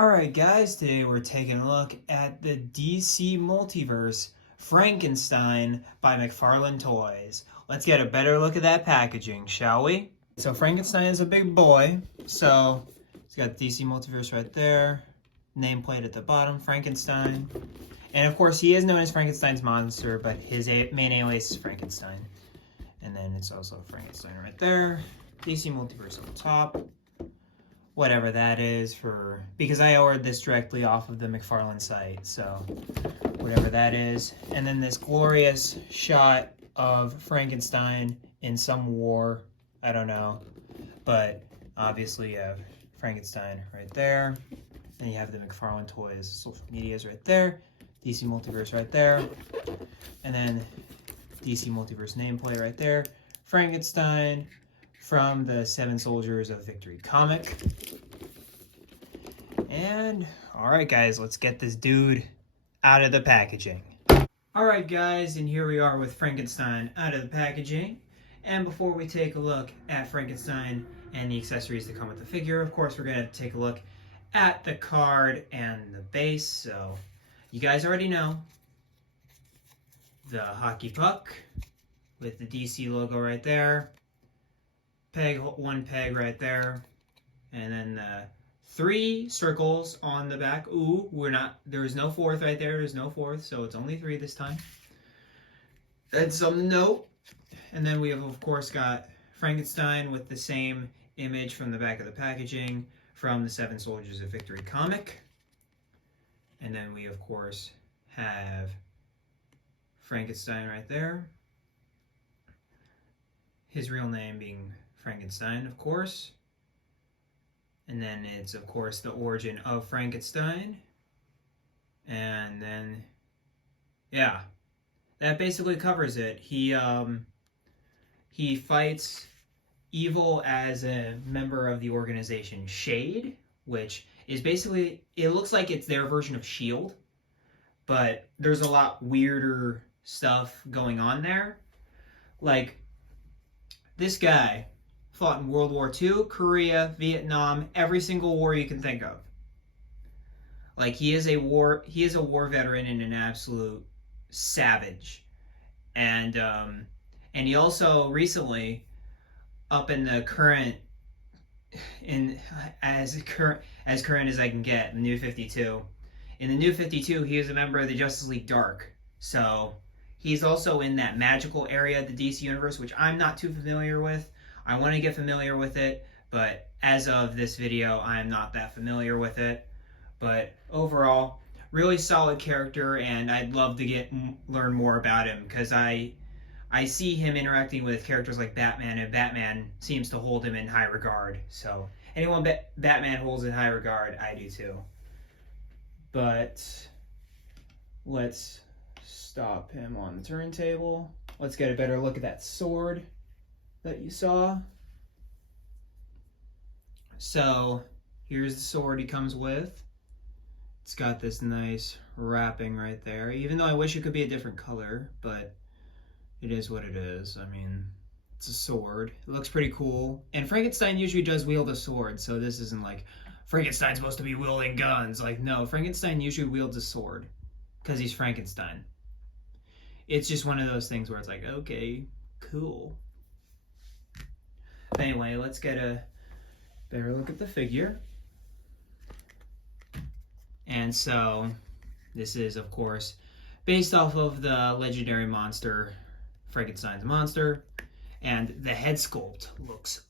Alright guys, today we're taking a look at the DC Multiverse Frankenstein by McFarlane Toys. Let's get a better look at that packaging, shall we? So Frankenstein is a big boy, so it's got DC Multiverse right there, nameplate at the bottom, Frankenstein. And of course he is known as Frankenstein's monster, but his main alias is Frankenstein. And then it's also Frankenstein right there, DC Multiverse on top. Whatever that is because I ordered this directly off of the McFarlane site, so whatever that is. And then this glorious shot of Frankenstein in some war, I don't know, but obviously you have Frankenstein right there, and you have the McFarlane Toys social medias right there, DC Multiverse right there, and then DC Multiverse nameplate right there, Frankenstein from the Seven Soldiers of Victory comic. And alright guys, let's get this dude out of the packaging. Alright guys, and here we are with Frankenstein out of the packaging. And before we take a look at Frankenstein and the accessories that come with the figure, of course we're going to take a look at the card and the base. So you guys already know the hockey puck with the DC logo right there. One peg right there, and then the 3 circles on the back. Ooh, there is no fourth right there. There's no fourth, so it's only 3 this time. That's some note. And then we have, of course, got Frankenstein with the same image from the back of the packaging from the Seven Soldiers of Victory comic. And then we, of course, have Frankenstein right there. His real name being Frankenstein, of course. And then it's, of course, the origin of Frankenstein. And then, yeah, that basically covers it. He fights evil as a member of the organization Shade, which is basically, it looks like it's their version of S.H.I.E.L.D., but there's a lot weirder stuff going on there. Like, this guy fought in World War II, Korea, Vietnam, every single war you can think of. Like, he is a war veteran and an absolute savage. And he also recently, up in the current, as current as I can get, the New 52. In the New 52, he is a member of the Justice League Dark. So he's also in that magical area of the DC Universe, which I'm not too familiar with. I want to get familiar with it, but as of this video, I am not that familiar with it. But overall, really solid character, and I'd love to learn more about him, because I see him interacting with characters like Batman, and Batman seems to hold him in high regard. So anyone Batman holds in high regard, I do too. But let's stop him on the turntable. Let's get a better look at that sword that you saw. So here's the sword he comes with. It's got this nice wrapping right there, even though I wish it could be a different color, but it is what it is. I mean, it's a sword. It looks pretty cool. And Frankenstein usually does wield a sword, so this isn't like Frankenstein's supposed to be wielding guns. Like, no, Frankenstein usually wields a sword because he's Frankenstein. It's just one of those things where it's like, okay, cool. Anyway, let's get a better look at the figure. And so, this is, of course, based off of the legendary monster, Frankenstein's monster. And the head sculpt looks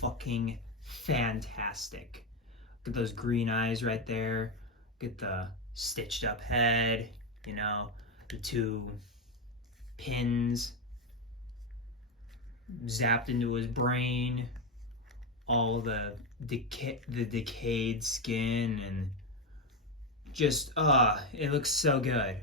fucking fantastic. Look at those green eyes right there. Look at the stitched up head, you know, the 2 pins zapped into his brain, all the decayed skin, and just it looks so good.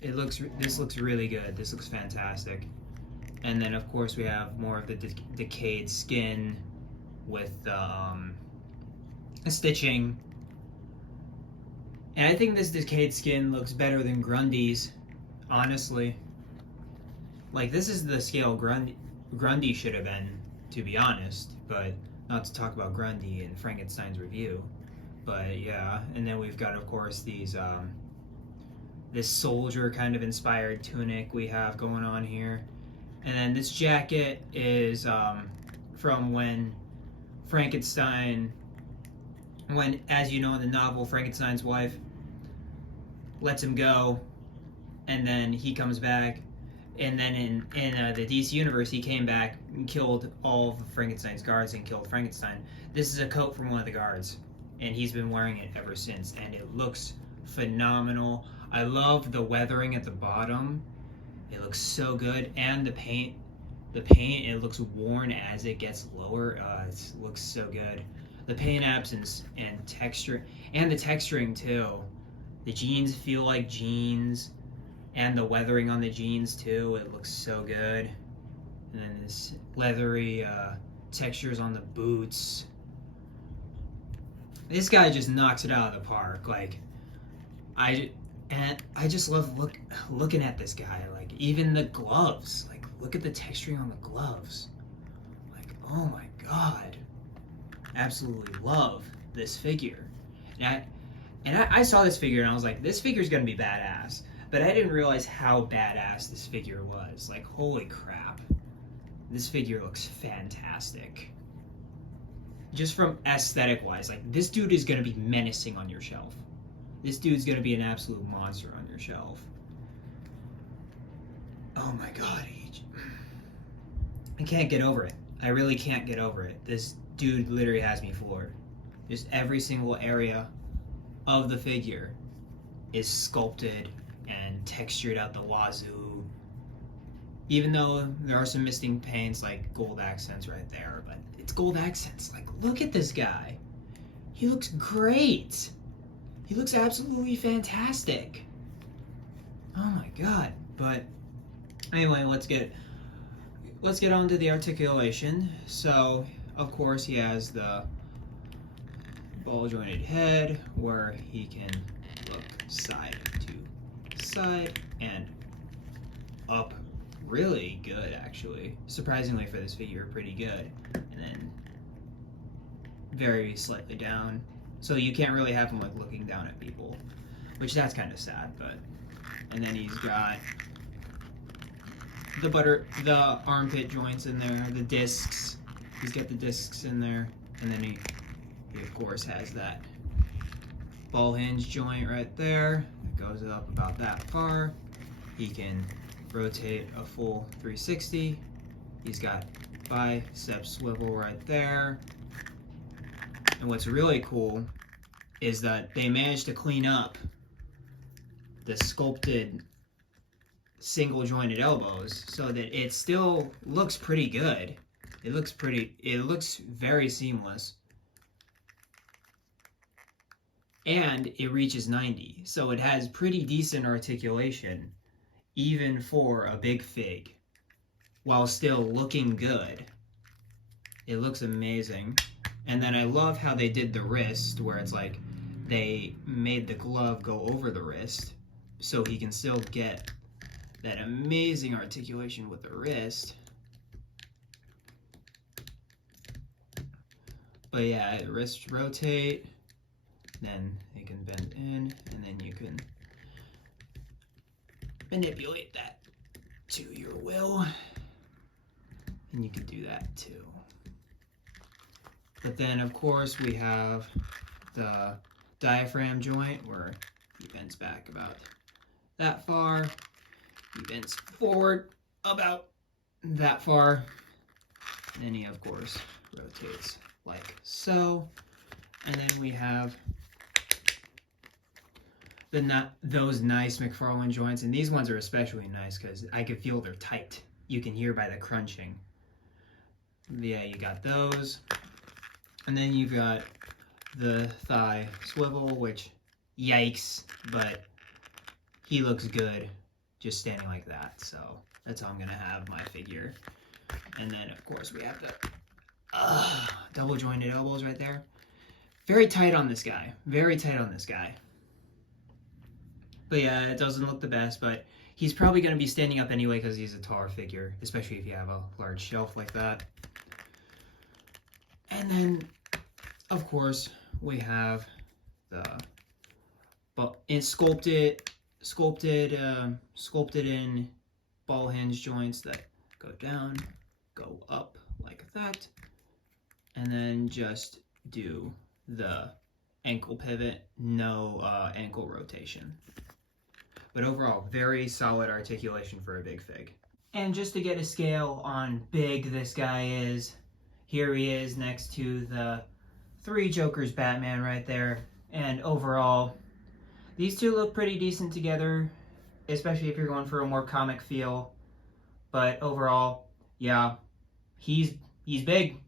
This looks really good. This looks fantastic. And then of course we have more of the decayed skin with stitching. And I think this decayed skin looks better than Grundy's, honestly. Like, this is the scale Grundy should have been, to be honest, but not to talk about Grundy and Frankenstein's review. But yeah, and then we've got, of course, these this soldier kind of inspired tunic we have going on here. And then this jacket is from when Frankenstein, when, as you know in the novel, Frankenstein's wife lets him go, and then he comes back, and then in the DC universe, he came back and killed all of Frankenstein's guards and killed Frankenstein. This is a coat from one of the guards, and he's been wearing it ever since, and it looks phenomenal. I love the weathering at the bottom. It looks so good, and the paint, it looks worn as it gets lower. It looks so good. The paint apps and texture, and the texturing too. The jeans feel like jeans, and the weathering on the jeans too. It looks so good. And then this leathery textures on the boots. This guy just knocks it out of the park. Like, I just love looking at this guy. Like, even the gloves. Like, look at the texturing on the gloves. Like, oh my god. Absolutely love this figure. And I saw this figure and I was like, this figure's gonna be badass. But I didn't realize how badass this figure was. Like, holy crap. This figure looks fantastic. Just from aesthetic wise, like, this dude is gonna be menacing on your shelf. This dude's gonna be an absolute monster on your shelf. Oh my god, I can't get over it. I really can't get over it. This dude literally has me floored. Just every single area of the figure is sculpted and textured out the wazoo. Even though there are some missing paints, like gold accents right there, but it's gold accents. Like, look at this guy. He looks great. He looks absolutely fantastic. Oh my god. But anyway, let's get on to the articulation. So, of course, he has the ball jointed head where he can look side to side and up. Really good, actually. Surprisingly for this figure, pretty good. And then very slightly down. So you can't really have him like looking down at people, which that's kind of sad. But and then he's got the armpit joints in there, the discs. He's got the discs in there, and then he of course has that ball hinge joint right there. It goes up about that far. He can rotate a full 360. He's got bicep swivel right there. And what's really cool is that they managed to clean up the sculpted single jointed elbows so that it still looks pretty good. It looks very seamless. And it reaches 90. So it has pretty decent articulation even for a big fig while still looking good. It looks amazing. And then I love how they did the wrist, where it's like they made the glove go over the wrist so he can still get that amazing articulation with the wrist. But yeah, wrist rotate, then it can bend in, and then you can manipulate that to your will. And you can do that too. But then, of course, we have the diaphragm joint where he bends back about that far. He bends forward about that far. And then he, of course, rotates like so. And then we have those nice McFarlane joints. And these ones are especially nice because I can feel they're tight. You can hear by the crunching. Yeah, you got those. And then you've got the thigh swivel, which, yikes, but he looks good just standing like that. So that's how I'm going to have my figure. And then, of course, we have the double jointed elbows right there. Very tight on this guy. Very tight on this guy. But yeah, it doesn't look the best, but he's probably going to be standing up anyway because he's a taller figure, especially if you have a large shelf like that. And then, of course, we have the but in sculpted in ball hinge joints that go down, go up like that, and then just do the ankle pivot, no ankle rotation. But overall, very solid articulation for a big fig. And just to get a scale on big this guy is, here he is next to the Three Jokers Batman right there. And overall, these two look pretty decent together, especially if you're going for a more comic feel. But overall, yeah, he's big.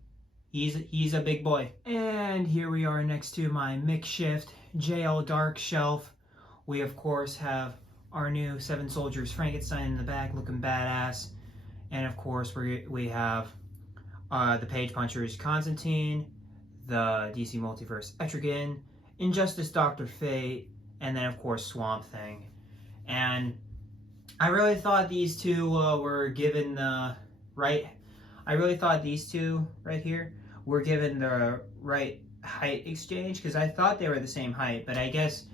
He's a big boy. And here we are next to my makeshift JL Dark shelf. We of course have our new Seven Soldiers Frankenstein in the back, looking badass. And of course we have the Page Punchers Constantine, the DC Multiverse Etrigan, Injustice Dr. Fate, and then of course Swamp Thing. And I really thought these two were given the right. I really thought these two right here were given the right height exchange, because I thought they were the same height, but I guess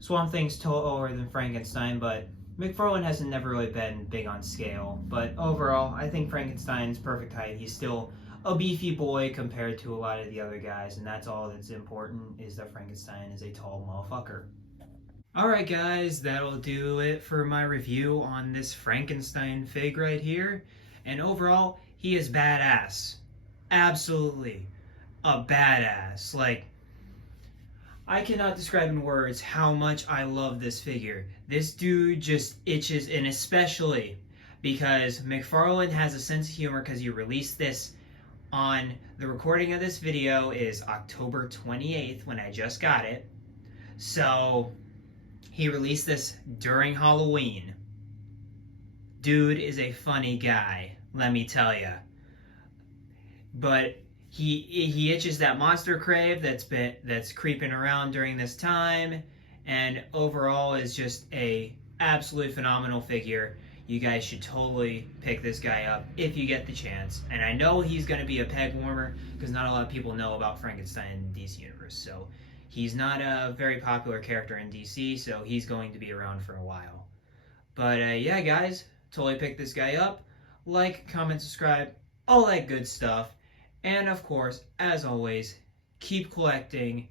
Swamp Thing's taller than Frankenstein, but McFarlane hasn't never really been big on scale. But overall, I think Frankenstein's perfect height. He's still a beefy boy compared to a lot of the other guys, and that's all that's important, is that Frankenstein is a tall motherfucker. Alright guys, that'll do it for my review on this Frankenstein fig right here. And overall, he is badass. Absolutely a badass. Like, I cannot describe in words how much I love this figure. This dude just itches, and especially because McFarlane has a sense of humor, because he released this on, the recording of this video is October 28th when I just got it. So he released this during Halloween. Dude is a funny guy, let me tell ya. But he itches that monster crave that's creeping around during this time, and overall is just a absolute phenomenal figure. You guys should totally pick this guy up if you get the chance. And I know he's going to be a peg warmer, because not a lot of people know about Frankenstein in the DC Universe. So he's not a very popular character in DC, so he's going to be around for a while. But yeah, guys, totally pick this guy up. Like, comment, subscribe, all that good stuff. And of course, as always, keep collecting,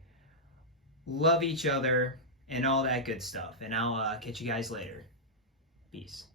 love each other, and all that good stuff. And I'll catch you guys later. Peace.